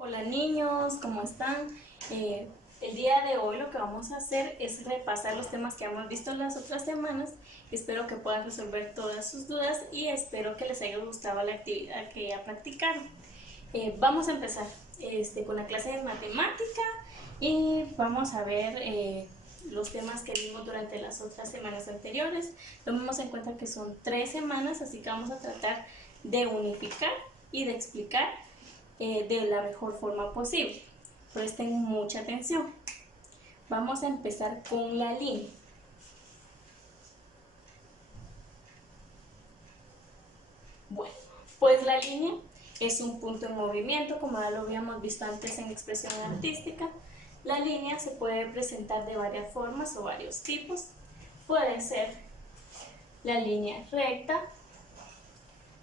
Hola niños, ¿cómo están? El día de hoy lo que vamos a hacer es repasar los temas que hemos visto las otras semanas. Espero que puedan resolver todas sus dudas y espero que les haya gustado la actividad que ya practicaron. Vamos a empezar con la clase de matemática y vamos a ver los temas que vimos durante las otras semanas anteriores. Tomemos en cuenta que son 3 semanas, así que vamos a tratar de unificar y de explicar de la mejor forma posible. Presten mucha atención. Vamos a empezar con la línea. Bueno, pues la línea es un punto en movimiento, como ya lo habíamos visto antes en expresión artística. La línea se puede presentar de varias formas o varios tipos. Puede ser la línea recta,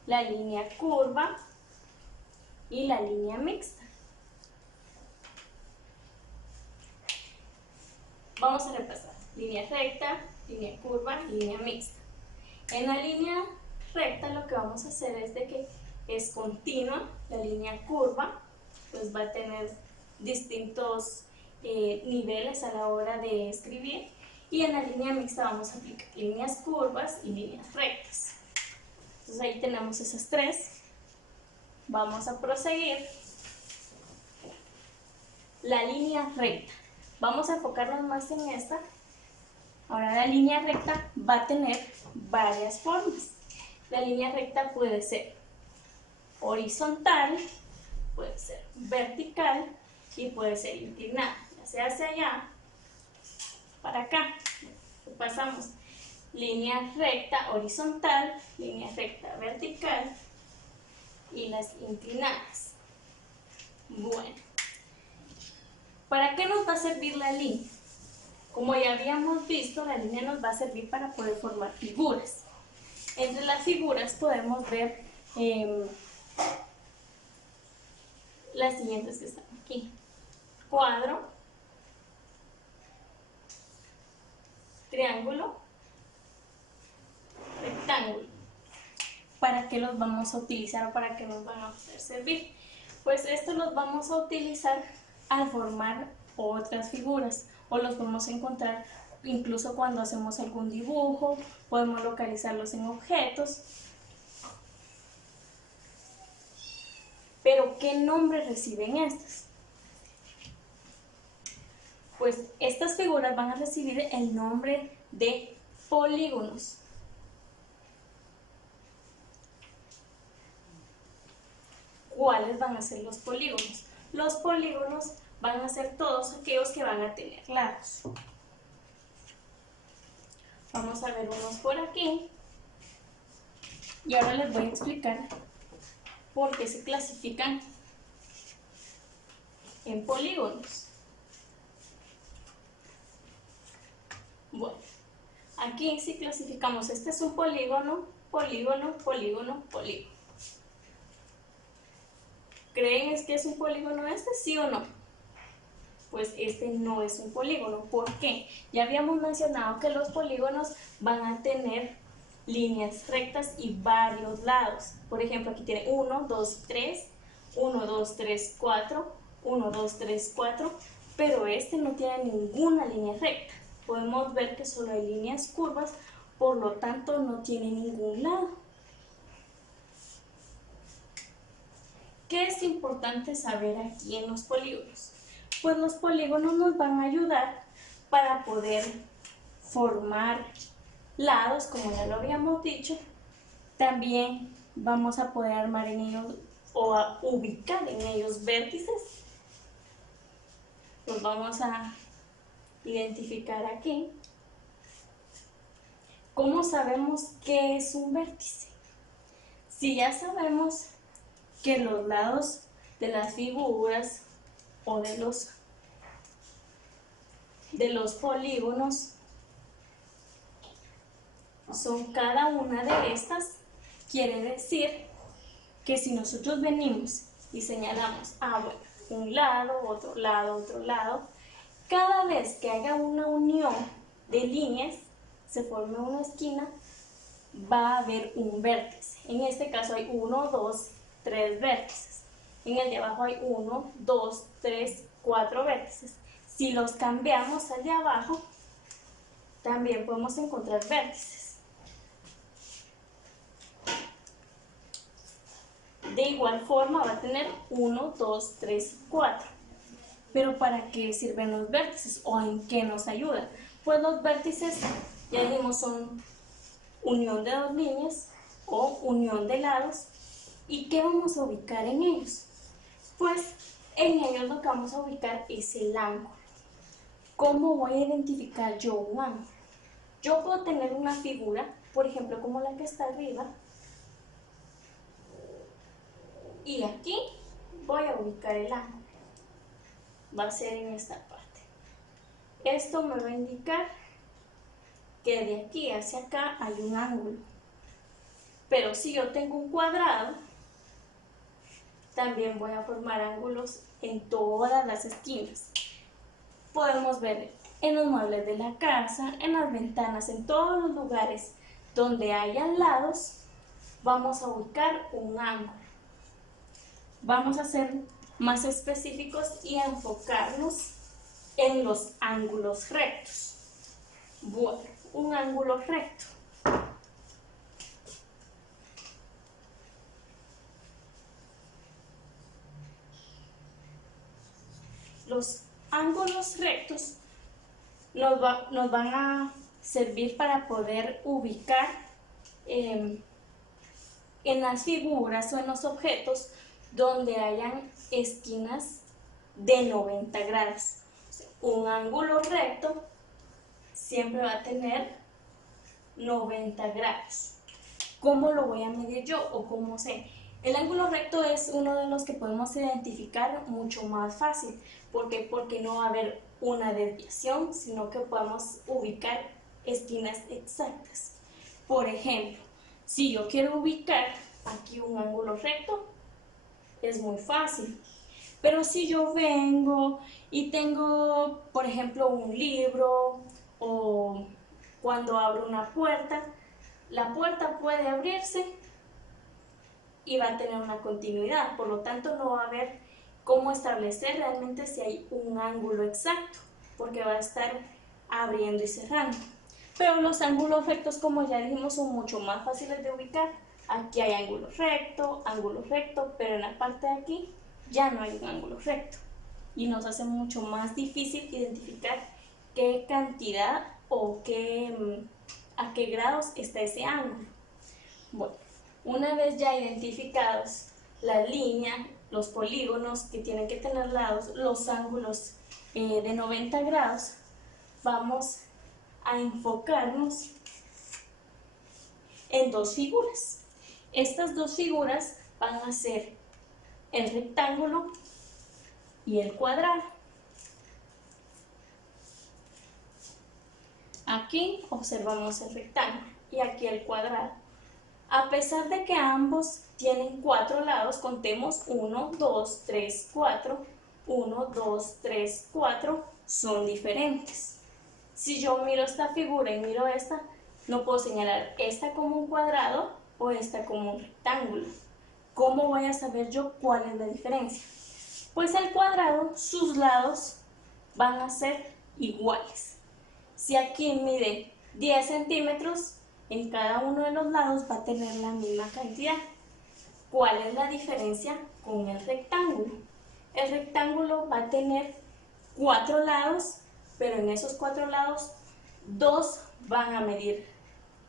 la línea curva y la línea mixta. Vamos a repasar. Línea recta, línea curva y línea mixta. En la línea recta lo que vamos a hacer es de que es continua. La línea curva pues va a tener distintos niveles a la hora de escribir, y en la línea mixta vamos a aplicar líneas curvas y líneas rectas. Entonces ahí tenemos esas tres. Vamos a proseguir. La línea recta. Vamos a enfocarnos más en esta. Ahora la línea recta va a tener varias formas. La línea recta puede ser horizontal, puede ser vertical y puede ser inclinada, ya sea hacia allá, para acá. Pasamos línea recta horizontal, línea recta vertical y las inclinadas. Bueno, ¿para qué nos va a servir la línea? Como ya habíamos visto, la línea nos va a servir para poder formar figuras. Entre las figuras podemos ver las siguientes que están aquí: cuadro, triángulo, rectángulo. ¿Para qué los vamos a utilizar o para qué nos van a poder servir? Pues estos los vamos a utilizar al formar otras figuras, o los vamos a encontrar incluso cuando hacemos algún dibujo, podemos localizarlos en objetos. ¿Pero qué nombre reciben estas? Pues estas figuras van a recibir el nombre de polígonos. ¿Cuáles van a ser los polígonos? Los polígonos van a ser todos aquellos que van a tener lados. Vamos a ver unos por aquí. Y ahora les voy a explicar por qué se clasifican en polígonos. Bueno, aquí si clasificamos, este es un polígono, polígono, polígono, polígono. ¿Creen que es un polígono este, sí o no? Pues este no es un polígono. ¿Por qué? Ya habíamos mencionado que los polígonos van a tener líneas rectas y varios lados. Por ejemplo, aquí tiene 1, 2, 3, 1, 2, 3, 4, 1, 2, 3, 4, pero este no tiene ninguna línea recta. Podemos ver que solo hay líneas curvas, por lo tanto no tiene ningún lado. ¿Qué es importante saber aquí en los polígonos? Pues los polígonos nos van a ayudar para poder formar lados, como ya lo habíamos dicho. También vamos a poder armar en ellos o a ubicar en ellos vértices. Los vamos a identificar aquí. ¿Cómo sabemos qué es un vértice? Si ya sabemos que los lados de las figuras o de los polígonos son cada una de estas, quiere decir que si nosotros venimos y señalamos, bueno, un lado, otro lado, cada vez que haya una unión de líneas, se forme una esquina, va a haber un vértice. En este caso hay 1, 2, 3 vértices. En el de abajo hay 1, 2, 3, 4 vértices. Si los cambiamos al de abajo, también podemos encontrar vértices. De igual forma va a tener 1, 2, 3, 4. Pero ¿para qué sirven los vértices o en qué nos ayudan? Pues los vértices, ya dijimos, son unión de dos líneas o unión de lados. ¿Y qué vamos a ubicar en ellos? Pues en ellos lo que vamos a ubicar es el ángulo. ¿Cómo voy a identificar yo un ángulo? Yo puedo tener una figura, por ejemplo, como la que está arriba, y aquí voy a ubicar el ángulo. Va a ser en esta parte. Esto me va a indicar que de aquí hacia acá hay un ángulo. Pero si yo tengo un cuadrado, también voy a formar ángulos en todas las esquinas. Podemos ver en los muebles de la casa, en las ventanas, en todos los lugares donde hayan lados, vamos a ubicar un ángulo. Vamos a ser más específicos y a enfocarnos en los ángulos rectos. Bueno, un ángulo recto. Los ángulos rectos nos van a servir para poder ubicar en las figuras o en los objetos donde hayan esquinas de 90 grados. Un ángulo recto siempre va a tener 90 grados. ¿Cómo lo voy a medir yo o cómo sé? El ángulo recto es uno de los que podemos identificar mucho más fácil. ¿Por qué? Porque no va a haber una desviación, sino que podemos ubicar esquinas exactas. Por ejemplo, si yo quiero ubicar aquí un ángulo recto, es muy fácil. Pero si yo vengo y tengo, por ejemplo, un libro o cuando abro una puerta, la puerta puede abrirse y va a tener una continuidad, por lo tanto no va a haber cómo establecer realmente si hay un ángulo exacto, porque va a estar abriendo y cerrando. Pero los ángulos rectos, como ya dijimos, son mucho más fáciles de ubicar. Aquí hay ángulo recto, pero en la parte de aquí ya no hay un ángulo recto. Y nos hace mucho más difícil identificar qué cantidad o a qué grados está ese ángulo. Bueno, una vez ya identificados la línea, los polígonos que tienen que tener lados, los ángulos de 90 grados, vamos a enfocarnos en dos figuras. Estas dos figuras van a ser el rectángulo y el cuadrado. Aquí observamos el rectángulo y aquí el cuadrado. A pesar de que ambos tienen 4 lados, contemos 1, 2, 3, 4. 1, 2, 3, 4 son diferentes. Si yo miro esta figura y miro esta, no puedo señalar esta como un cuadrado o esta como un rectángulo. ¿Cómo voy a saber yo cuál es la diferencia? Pues el cuadrado, sus lados van a ser iguales. Si aquí mide 10 centímetros, en cada uno de los lados va a tener la misma cantidad. ¿Cuál es la diferencia con el rectángulo? El rectángulo va a tener 4 lados, pero en esos 4 lados, 2 van a medir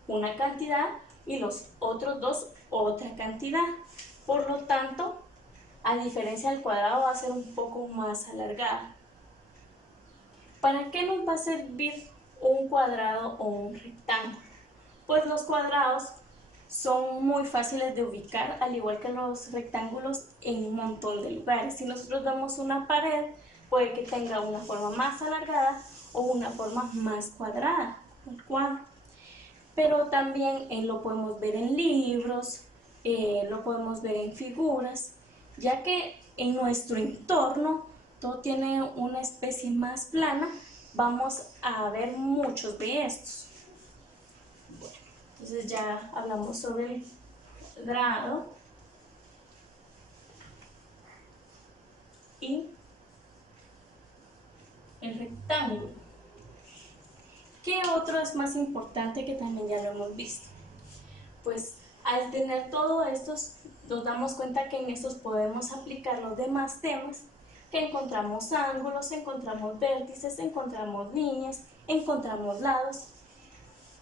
una cantidad y los otros 2 otra cantidad. Por lo tanto, a diferencia del cuadrado, va a ser un poco más alargada. ¿Para qué nos va a servir un cuadrado o un rectángulo? Pues los cuadrados son muy fáciles de ubicar, al igual que los rectángulos, en un montón de lugares. Si nosotros vemos una pared, puede que tenga una forma más alargada o una forma más cuadrada, el cuadro. Pero también lo podemos ver en libros, lo podemos ver en figuras, ya que en nuestro entorno todo tiene una especie más plana, vamos a ver muchos de estos. Bueno, entonces ya hablamos sobre el cuadrado. y el rectángulo. ¿Qué otro es más importante que también ya lo hemos visto? Pues al tener todos estos, nos damos cuenta que en estos podemos aplicar los demás temas, que encontramos ángulos, encontramos vértices, encontramos líneas, encontramos lados.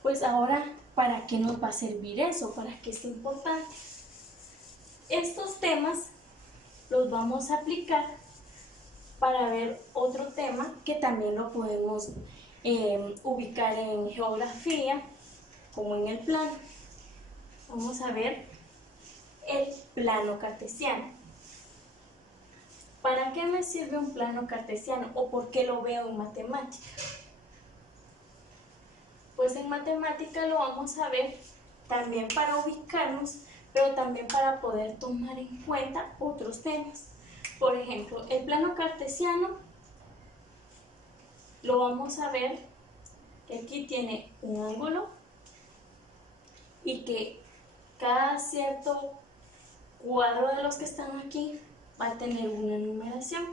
Pues ahora, ¿para qué nos va a servir eso? ¿Para qué es importante? Estos temas los vamos a aplicar para ver otro tema que también lo podemos ubicar en geografía, como en el plano. Vamos a ver el plano cartesiano. ¿Para qué me sirve un plano cartesiano o por qué lo veo en matemática? Pues en matemática lo vamos a ver también para ubicarnos, pero también para poder tomar en cuenta otros temas. Por ejemplo, el plano cartesiano lo vamos a ver que aquí tiene un ángulo y que cada cierto cuadro de los que están aquí va a tener una numeración.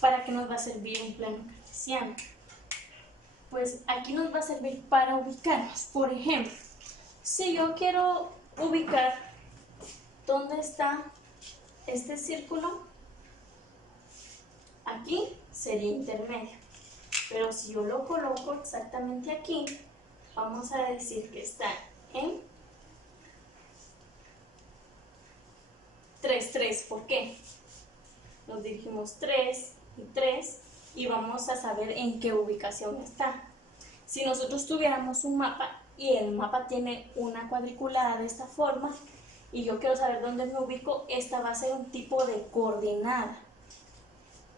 ¿Para qué nos va a servir un plano cartesiano? Pues aquí nos va a servir para ubicarnos. Por ejemplo, si yo quiero ubicar dónde está este círculo, aquí sería intermedio. Pero si yo lo coloco exactamente aquí, vamos a decir que está en 3, 3. ¿Por qué? Nos dirigimos 3 y 3 y vamos a saber en qué ubicación está. Si nosotros tuviéramos un mapa y el mapa tiene una cuadriculada de esta forma y yo quiero saber dónde me ubico, esta va a ser un tipo de coordenada.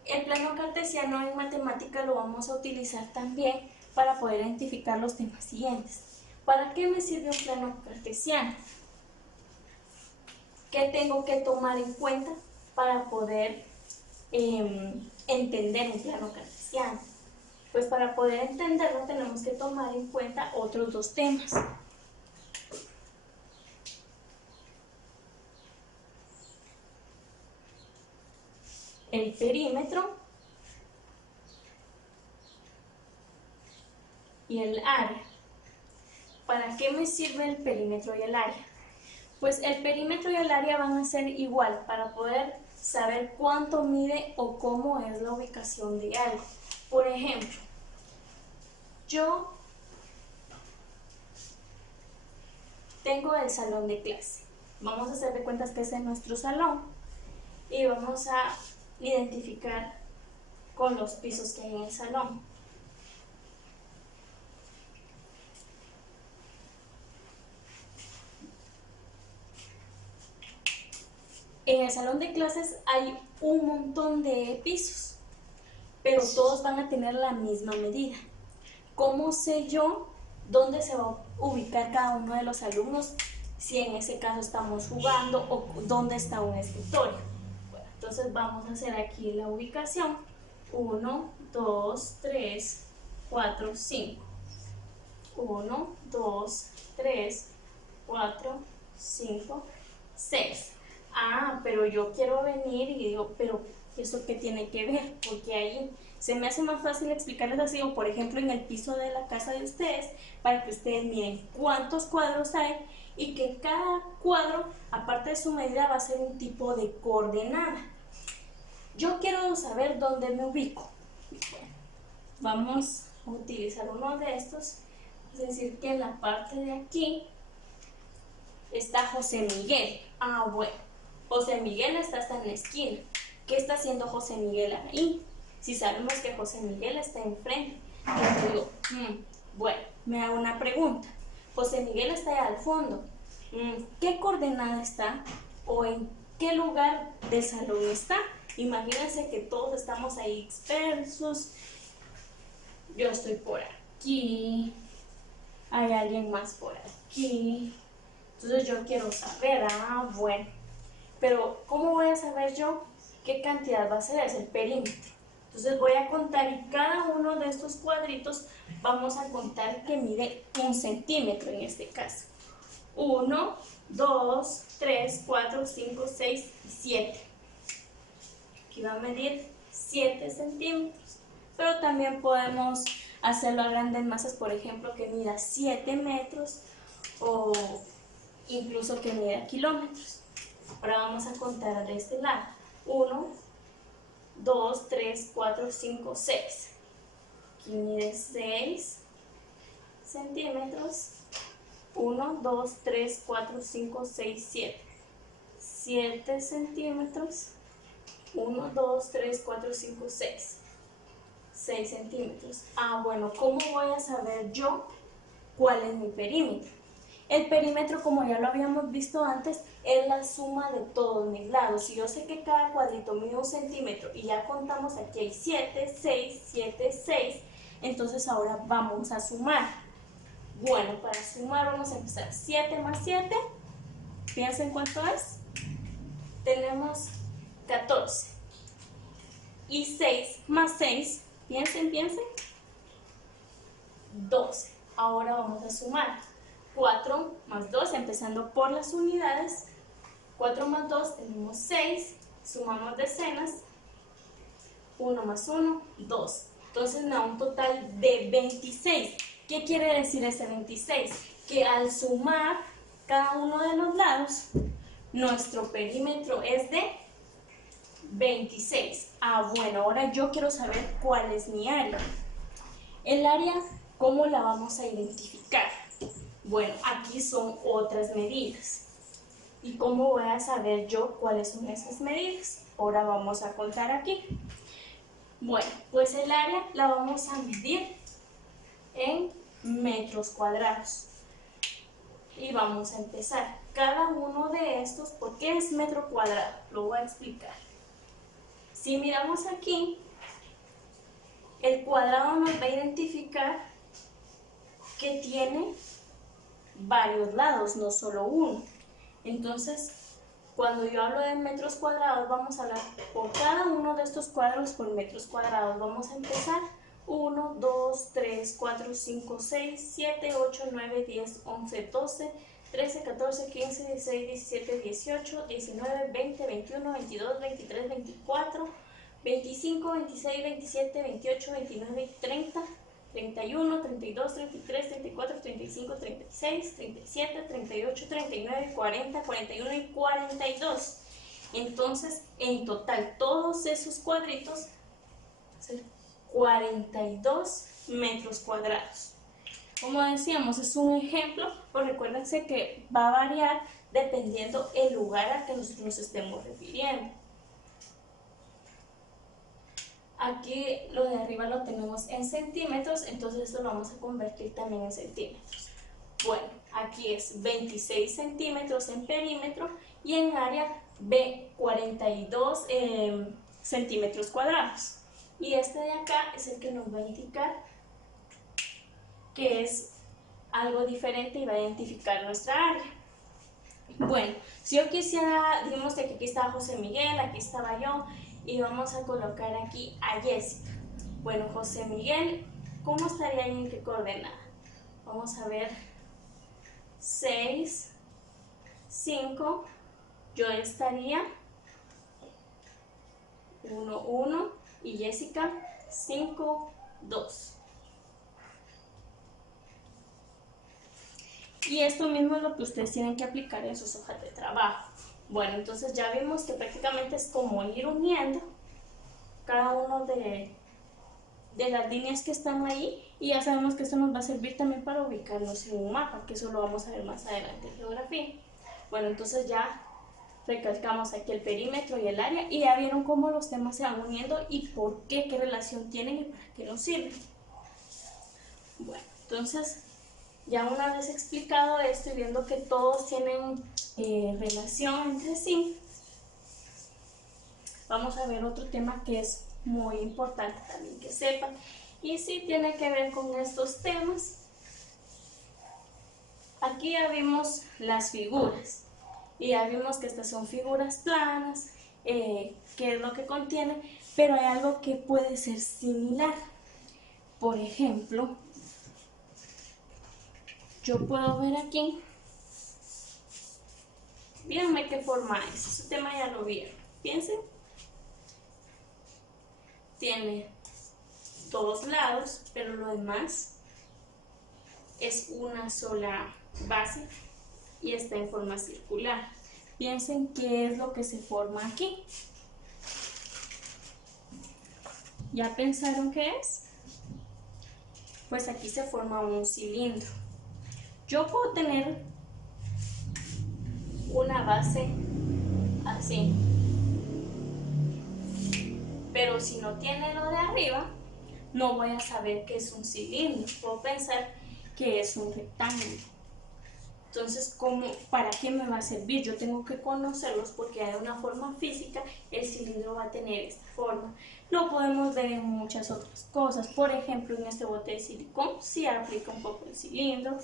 El plano cartesiano en matemática lo vamos a utilizar también para poder identificar los temas siguientes. ¿Para qué me sirve un plano cartesiano? ¿Qué tengo que tomar en cuenta para poder entender un plano cartesiano? Pues para poder entenderlo tenemos que tomar en cuenta otros dos temas. El perímetro y el área. ¿Para qué me sirve el perímetro y el área? Pues el perímetro y el área van a ser igual para poder saber cuánto mide o cómo es la ubicación de algo. Por ejemplo, yo tengo el salón de clase. Vamos a hacer de cuentas que ese es nuestro salón y vamos a identificar con los pisos que hay en el salón. En el salón de clases hay un montón de pisos, pero todos van a tener la misma medida. ¿Cómo sé yo dónde se va a ubicar cada uno de los alumnos si en ese caso estamos jugando o dónde está un escritorio? Bueno, entonces vamos a hacer aquí la ubicación. 1, 2, 3, 4, 5. 1, 2, 3, 4, 5, 6. Ah, pero yo quiero venir y digo, pero ¿eso qué tiene que ver? Porque ahí se me hace más fácil explicarles así, o por ejemplo en el piso de la casa de ustedes, para que ustedes miren cuántos cuadros hay y que cada cuadro, aparte de su medida, va a ser un tipo de coordenada. Yo quiero saber dónde me ubico. Vamos a utilizar uno de estos, es decir, que en la parte de aquí está José Miguel. Ah, bueno. José Miguel está hasta en la esquina. ¿Qué está haciendo José Miguel ahí? Si sabemos que José Miguel está enfrente. Entonces digo, bueno, me hago una pregunta. José Miguel está allá al fondo. ¿Qué coordenada está? ¿O en qué lugar del salón está? Imagínense que todos estamos ahí dispersos. Yo estoy por aquí. Hay alguien más por aquí. Entonces yo quiero saber, bueno. Pero, ¿cómo voy a saber yo qué cantidad va a ser? Es el perímetro. Entonces voy a contar y cada uno de estos cuadritos vamos a contar que mide 1 centímetro en este caso. 1, 2, 3, 4, 5, 6 y 7. Aquí va a medir 7 centímetros. Pero también podemos hacerlo a grandes masas, por ejemplo, que mida 7 metros o incluso que mida kilómetros. Ahora vamos a contar de este lado. 1, 2, 3, 4, 5, 6. Aquí mide 6 centímetros. 1, 2, 3, 4, 5, 6, 7. 7 centímetros. 1, 2, 3, 4, 5, 6. 6 centímetros. Bueno, ¿cómo voy a saber yo cuál es mi perímetro? El perímetro, como ya lo habíamos visto antes, es la suma de todos mis lados. Si yo sé que cada cuadrito mide 1 centímetro y ya contamos, aquí hay 7, 6, 7, 6, entonces ahora vamos a sumar. Bueno, para sumar vamos a empezar. 7 más 7, piensen cuánto es. Tenemos 14. Y 6 más 6, piensen, 12. Ahora vamos a sumar. 4 más 2, empezando por las unidades. 4 más 2, tenemos 6. Sumamos decenas. 1 más 1, 2. Entonces me da un total de 26. ¿Qué quiere decir ese 26? Que al sumar cada uno de los lados, nuestro perímetro es de 26. Bueno, ahora yo quiero saber cuál es mi área. El área, ¿cómo la vamos a identificar? Bueno, aquí son otras medidas. ¿Y cómo voy a saber yo cuáles son esas medidas? Ahora vamos a contar aquí. Bueno, pues el área la vamos a medir en metros cuadrados. Y vamos a empezar. Cada uno de estos, ¿por qué es metro cuadrado? Lo voy a explicar. Si miramos aquí, el cuadrado nos va a identificar que tiene varios lados, no solo uno. Entonces, cuando yo hablo de metros cuadrados, vamos a hablar por cada uno de estos cuadros por metros cuadrados. Vamos a empezar. 1, 2, 3, 4, 5, 6, 7, 8, 9, 10, 11, 12, 13, 14, 15, 16, 17, 18, 19, 20, 21, 22, 23, 24, 25, 26, 27, 28, 29, 30, 31, 32, 33, 34, 35, 36, 37, 38, 39, 40, 41 y 42. Entonces, en total, todos esos cuadritos, 42 metros cuadrados. Como decíamos, es un ejemplo, pero recuérdense que va a variar dependiendo el lugar al que nosotros nos estemos refiriendo. Aquí lo de arriba lo tenemos en centímetros, entonces esto lo vamos a convertir también en centímetros. Bueno, aquí es 26 centímetros en perímetro y en área 42 centímetros cuadrados. Y este de acá es el que nos va a indicar que es algo diferente y va a identificar nuestra área. Bueno, si yo quisiera, digamos que aquí estaba José Miguel, aquí estaba yo, y vamos a colocar aquí a Jessica. Bueno, José Miguel, ¿cómo estaría ahí en qué coordenada? Vamos a ver, 6, 5, yo estaría 1, 1 y Jessica 5, 2. Y esto mismo es lo que ustedes tienen que aplicar en sus hojas de trabajo. Bueno, entonces ya vimos que prácticamente es como ir uniendo cada uno de las líneas que están ahí, y ya sabemos que esto nos va a servir también para ubicarnos en un mapa, que eso lo vamos a ver más adelante en geografía. Bueno, entonces ya recalcamos aquí el perímetro y el área, y ya vieron cómo los temas se van uniendo y por qué, qué relación tienen y para qué nos sirven. Bueno, entonces ya una vez explicado esto y viendo que todos tienen relación entre sí, vamos a ver otro tema que es muy importante también que sepan, y sí tiene que ver con estos temas. Aquí ya vimos las figuras y ya vimos que estas son figuras planas, qué es lo que contienen, pero hay algo que puede ser similar. Por ejemplo, yo puedo ver aquí Díganme qué forma es. Ese tema ya lo vieron. Piensen. Tiene dos lados, pero lo demás es una sola base y está en forma circular. Piensen qué es lo que se forma aquí. ¿Ya pensaron qué es? Pues aquí se forma un cilindro. Yo puedo tener una base así, pero si no tiene lo de arriba, no voy a saber que es un cilindro. Puedo pensar que es un rectángulo. Entonces, ¿para qué me va a servir? Yo tengo que conocerlos porque de una forma física el cilindro va a tener esta forma. Lo podemos ver en muchas otras cosas. Por ejemplo, en este bote de silicón sí aplica un poco el cilindro.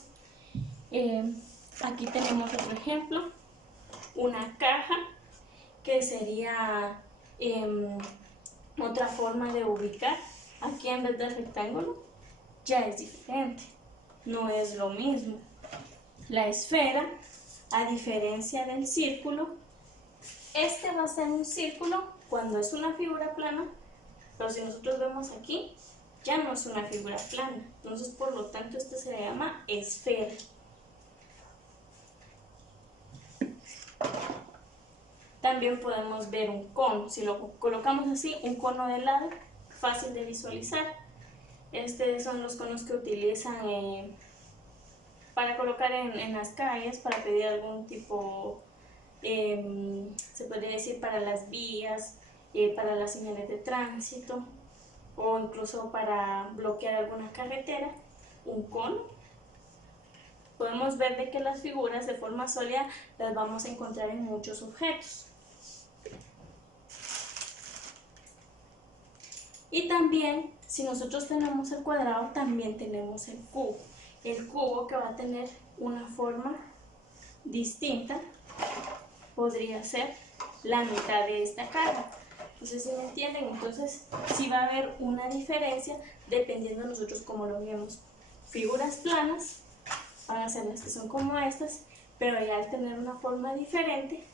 Aquí tenemos otro ejemplo. Una caja que sería otra forma de ubicar. Aquí en vez del rectángulo ya es diferente. No es lo mismo. La esfera, a diferencia del círculo, este va a ser un círculo cuando es una figura plana, pero si nosotros vemos aquí, ya no es una figura plana. Entonces, por lo tanto, este se le llama esfera. También podemos ver un cono. Si lo colocamos así, un cono de helado, fácil de visualizar. Estos son los conos que utilizan para colocar en las calles, para pedir algún tipo, se podría decir para las vías, para las señales de tránsito o incluso para bloquear alguna carretera, un cono. Podemos ver de que las figuras de forma sólida las vamos a encontrar en muchos objetos. Y también, si nosotros tenemos el cuadrado, también tenemos el cubo. El cubo que va a tener una forma distinta podría ser la mitad de esta cara. Entonces, ¿sí me entienden? Entonces, sí va a haber una diferencia dependiendo de nosotros cómo lo vemos. Figuras planas van a ser las que son como estas, pero ya al tener una forma diferente,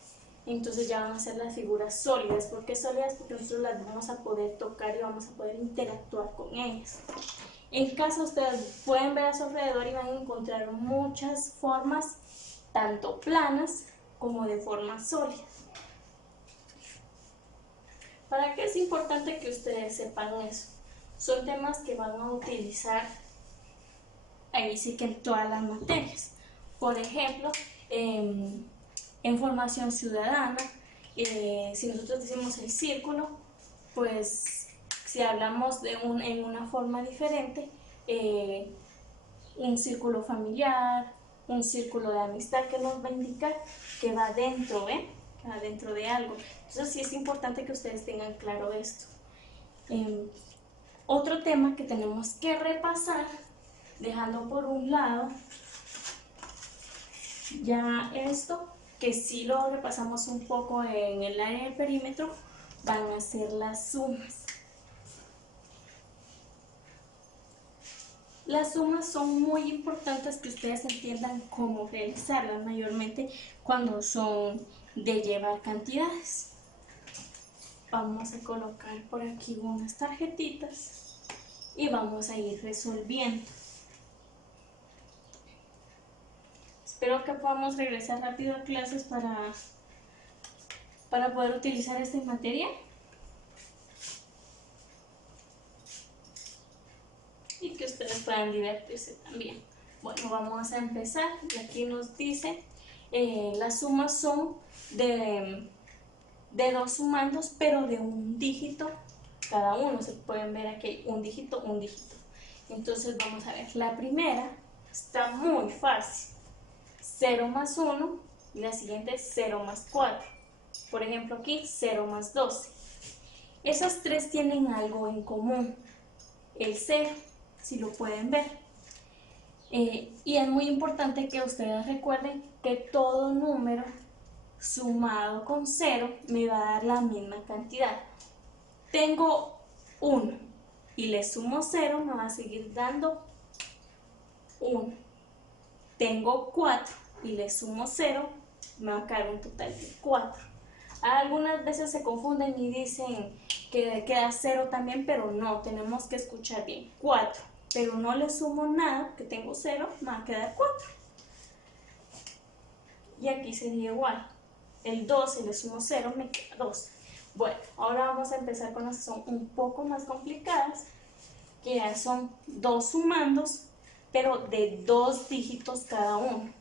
entonces ya van a ser las figuras sólidas. ¿Por qué sólidas? Porque nosotros las vamos a poder tocar y vamos a poder interactuar con ellas. En casa ustedes pueden ver a su alrededor y van a encontrar muchas formas, tanto planas como de forma sólida. ¿Para qué es importante que ustedes sepan eso? Son temas que van a utilizar ahí sí que en todas las materias. Por ejemplo, en formación ciudadana, si nosotros decimos el círculo, pues si hablamos en una forma diferente, un círculo familiar, un círculo de amistad, que nos va a indicar que va dentro, que va dentro de algo. Entonces sí es importante que ustedes tengan claro esto. Otro tema que tenemos que repasar, dejando por un lado ya esto, que sí lo repasamos un poco en el área del perímetro, van a ser las sumas. Las sumas son muy importantes que ustedes entiendan cómo realizarlas, mayormente cuando son de llevar cantidades. Vamos a colocar por aquí unas tarjetitas y vamos a ir resolviendo. Espero que podamos regresar rápido a clases para poder utilizar este material. Y que ustedes puedan divertirse también. Bueno, vamos a empezar. Y aquí nos dice, las sumas son de dos sumandos, pero de un dígito cada uno. Se pueden ver aquí un dígito, un dígito. Entonces vamos a ver, la primera está muy fácil. 0 más 1 y la siguiente es 0 más 4. Por ejemplo aquí 0 más 12. Esas tres tienen algo en común. El 0, si lo pueden ver. Y es muy importante que ustedes recuerden que todo número sumado con 0 me va a dar la misma cantidad. Tengo 1 y le sumo 0, me va a seguir dando 1. Tengo 4 y le sumo 0, me va a quedar un total de 4. Algunas veces se confunden y dicen que queda 0 también, pero no, tenemos que escuchar bien. 4, pero no le sumo nada, que tengo 0, me va a quedar 4. Y aquí sería igual. El 2, si le sumo 0, me queda 2. Bueno, ahora vamos a empezar con las que son un poco más complicadas, que ya son 2 sumandos, pero de 2 dígitos cada uno,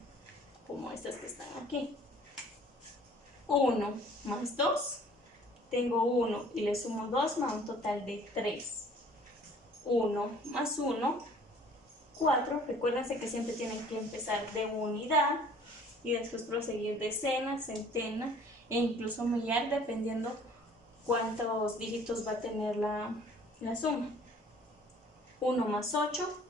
como estas que están aquí. 1 más 2, tengo 1 y le sumo 2, me da un total de 3. 1 más 1, 4. Recuérdense que siempre tienen que empezar de unidad y después proseguir decena, centena e incluso millar, dependiendo cuántos dígitos va a tener la suma. 1 más 8,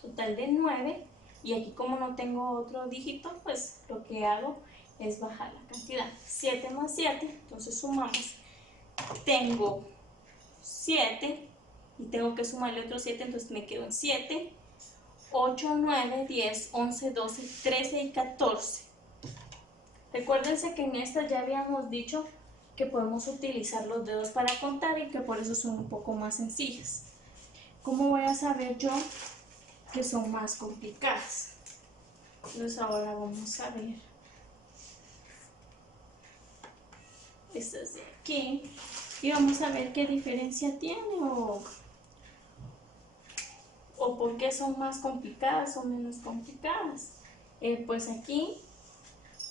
total de 9. Y aquí, como no tengo otro dígito, pues lo que hago es bajar la cantidad. 7 más 7, entonces sumamos. Tengo 7 y tengo que sumarle otro 7, entonces me quedo en 7, 8, 9, 10, 11, 12, 13 y 14. Recuérdense que en esta ya habíamos dicho que podemos utilizar los dedos para contar y que por eso son un poco más sencillas. ¿Cómo voy a saber yo que son más complicadas? Entonces ahora vamos a ver estas de aquí y vamos a ver qué diferencia tiene o por qué son más complicadas o menos complicadas. Pues aquí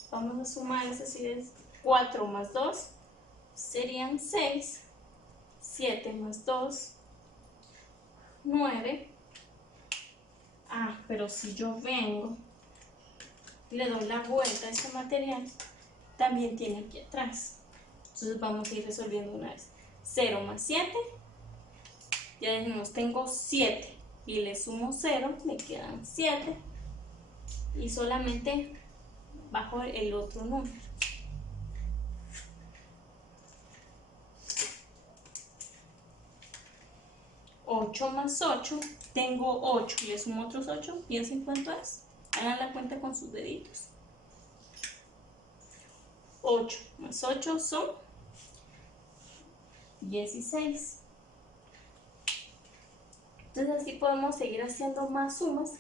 vamos a sumar, es decir, 4 más 2 serían 6, 7 más 2, 9. Pero si yo vengo, le doy la vuelta a este material, también tiene aquí atrás. Entonces vamos a ir resolviendo una vez. 0 más 7, ya dijimos, tengo 7 y le sumo 0, me quedan 7 y solamente bajo el otro número. 8 más 8, tengo 8 y le sumo otros 8, piensen cuánto es, hagan la cuenta con sus deditos. 8 más 8 son 16. Entonces así podemos seguir haciendo más sumas,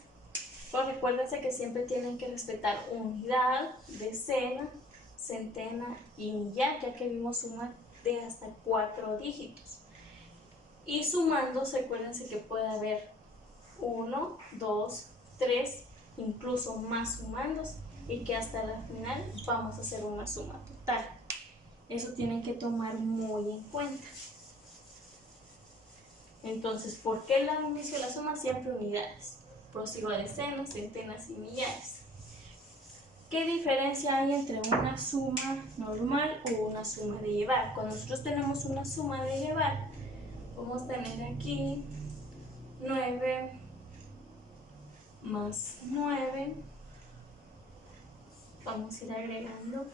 pero recuérdense que siempre tienen que respetar unidad, decena, centena y millar, ya que vimos sumas de hasta 4 dígitos. Y sumando, recuérdense que puede haber 1, 2, 3, incluso más sumandos, y que hasta la final vamos a hacer una suma total. Eso tienen que tomar muy en cuenta. Entonces, ¿por qué al inicio de la suma siempre unidades? Prosigo a decenas, centenas y millares. ¿Qué diferencia hay entre una suma normal o una suma de llevar? Cuando nosotros tenemos una suma de llevar, vamos a tener aquí 9 más 9. Vamos a ir agregando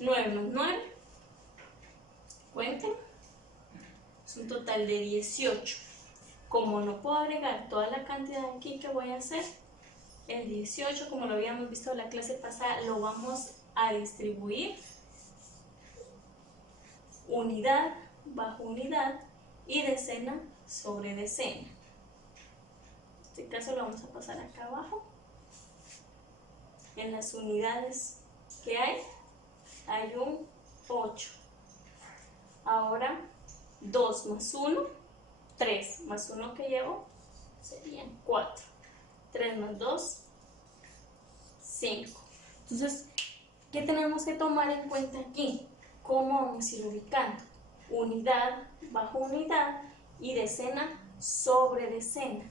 9 más 9. Cuenten. Es un total de 18. Como no puedo agregar toda la cantidad aquí que voy a hacer, el 18, como lo habíamos visto en la clase pasada, lo vamos a distribuir unidad bajo unidad y decena sobre decena. En este caso lo vamos a pasar acá abajo. En las unidades que hay un 8. Ahora 2 más 1, 3 más 1 que llevo serían 4. 3 más 2, 5. Entonces, ¿qué tenemos que tomar en cuenta aquí? ¿Cómo vamos a ir ubicando? Unidad bajo unidad y decena sobre decena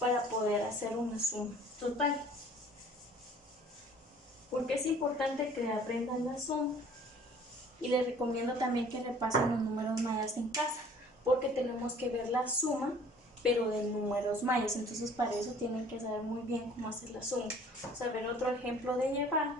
para poder hacer una suma total. Porque es importante que aprendan la suma y les recomiendo también que repasen los números mayas en casa, porque tenemos que ver la suma pero de números mayas. Entonces para eso tienen que saber muy bien cómo hacer la suma. Vamos a ver otro ejemplo de llevar.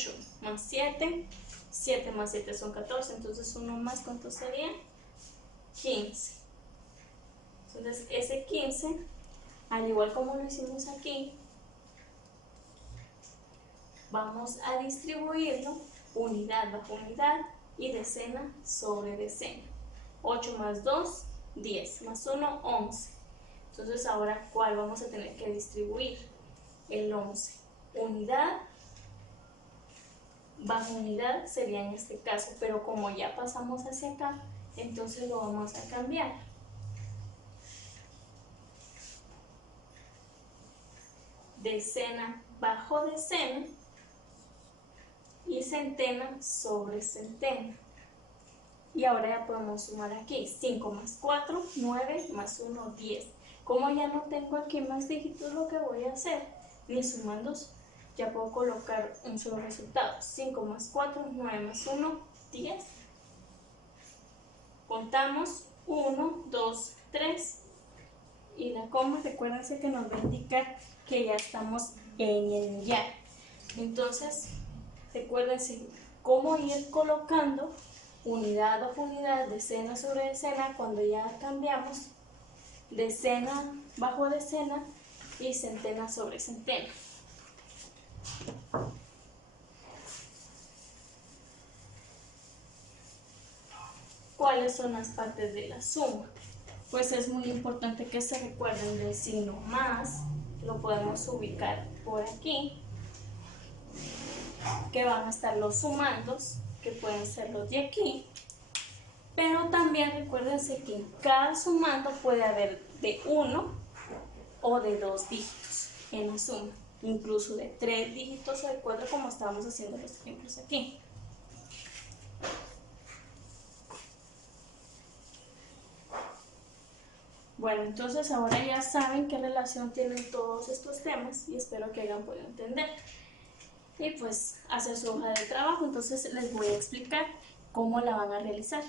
8 más 7, 7 más 7 son 14, entonces 1 más, ¿cuánto sería? 15. Entonces ese 15, al igual como lo hicimos aquí, vamos a distribuirlo unidad bajo unidad y decena sobre decena. 8 más 2, 10, más 1, 11. Entonces ahora, ¿cuál vamos a tener que distribuir? El 11. Unidad bajo unidad sería en este caso, pero como ya pasamos hacia acá, entonces lo vamos a cambiar. Decena bajo decena y centena sobre centena. Y ahora ya podemos sumar aquí. 5 más 4, 9 más 1, 10. Como ya no tengo aquí más dígitos, lo que voy a hacer, ni sumando, ya puedo colocar un solo resultado. 5 más 4, 9 más 1, 10. Contamos 1, 2, 3. Y la coma, recuérdense que nos va a indicar que ya estamos en el millar. Entonces, recuérdense cómo ir colocando unidad bajo unidad, decena sobre decena, cuando ya cambiamos decena bajo decena y centena sobre centena. ¿Cuáles son las partes de la suma? Pues es muy importante que se recuerden del signo más, lo podemos ubicar por aquí, que van a estar los sumandos, que pueden ser los de aquí, pero también recuérdense que en cada sumando puede haber de 1 o de 2 dígitos en la suma, incluso de 3 dígitos o de 4 como estábamos haciendo los ejemplos aquí. Bueno, entonces ahora ya saben qué relación tienen todos estos temas y espero que hayan podido entender. Y pues hacer su hoja de trabajo, entonces les voy a explicar cómo la van a realizar.